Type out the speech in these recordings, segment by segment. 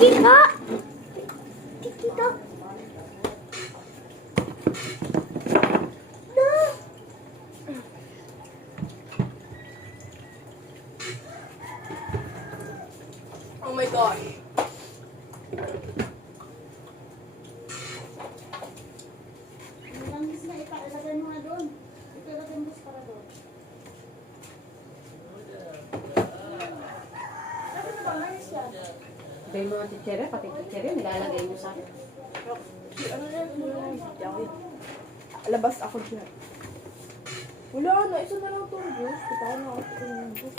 kita! Di kita! Na! Oh my gosh. Nangis na ipalagay mo nga doon. Italagay mo para doon. Bakit na ba nangis yan? Ito yung mga titsere, pati titsere, nilalagay mo sa akin. Ano yan? Labas ako dyan. Wala na, isa na lang itong juice. Kita ko na ako yung juice.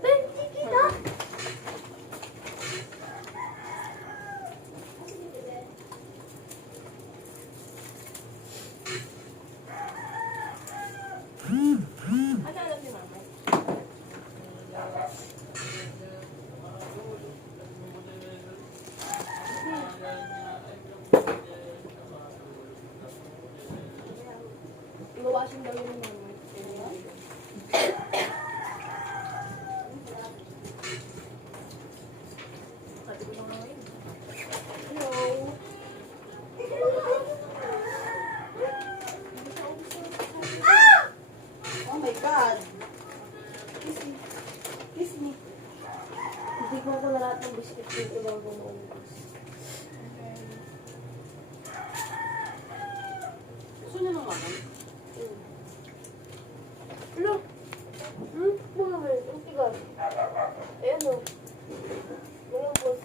Di kita! Ano alam ni mama? Iwawasin daw yun ni mama. Sabi ko na nga ngayon. Hello. Oh my God! Kiss me. Kiss me. Hindi ko na lahat ng biscuit dito bago maubos. Gusto niyo nung makan? Hello? Mga hal, ang tigas. Ayan o. Walang boss.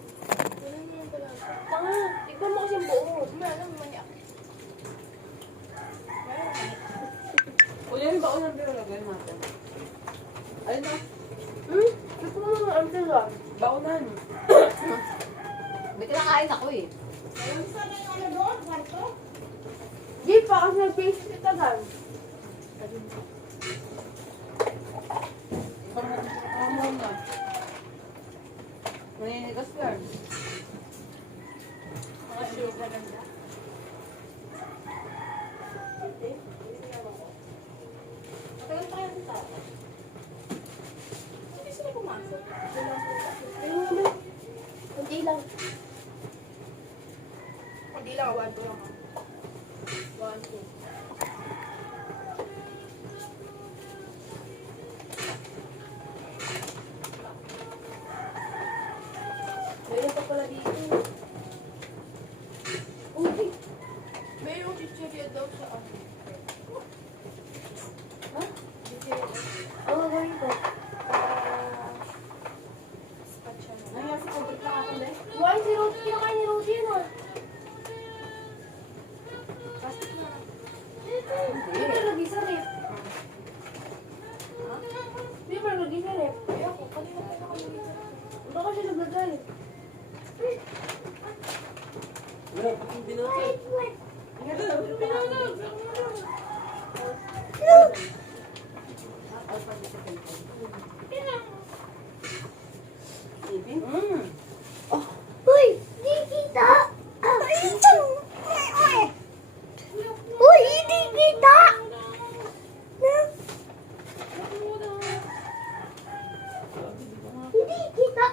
Wala na yan pala. Tanga, tignan mo kasi ang buo. Wala lang, maniak. O yan ba unang pinalagay natin? Ayun na. Ito mo mga amtil lang. Baunan. May kinakain ako eh. Di pa kasi nag-face kita dan. Kamon na. Maninigas yan. Mga show na ganda. Matagal pa kaya kita. Hindi sila pumasok. Ayun nga ba? Kunti lang. Hindi lang, 1, 2 lang. 1, 2. Mayroon pa pala dito. Uy! May yung chichirya daw sa ako. Ha? Chichirya daw. Ang gagawin ko? Spot siya na. Nangyari sa kubit na ako eh. Why si Roti? Kinakain ni Roti yun ah. Plastic na. Hindi ba lagi sa rep? Hindi ba lagi sa rep? Kaya ako, kanina pa ako naging Ano ka siya naglagay? Wala, hindi na ako. Uy! Di kita! Uy! Di kita! Hindi kita!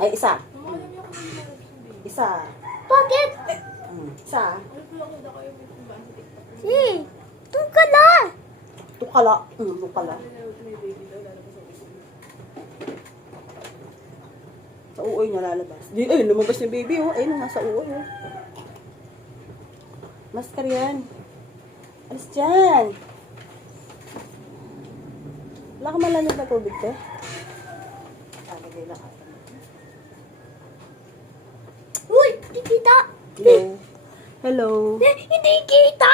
Ay, isa. Alam niyo kung ano yung sabihin. Isa. Bakit? Isa. Ano po ako na kayo may kumbahan sa TikTok? Si! Tukala! Tukala. Tukala. May baby daw, lalabas sa isip. Sa uoy niya lalabas. Di, ay, lumabas yung baby, oh. Ayun, nasa uoy, oh. Maskar yan. Alis dyan. Wala ka malamig na tubig, te? Lagay lang ako. Uy! Di kita! Hello. Hello. Hindi kita!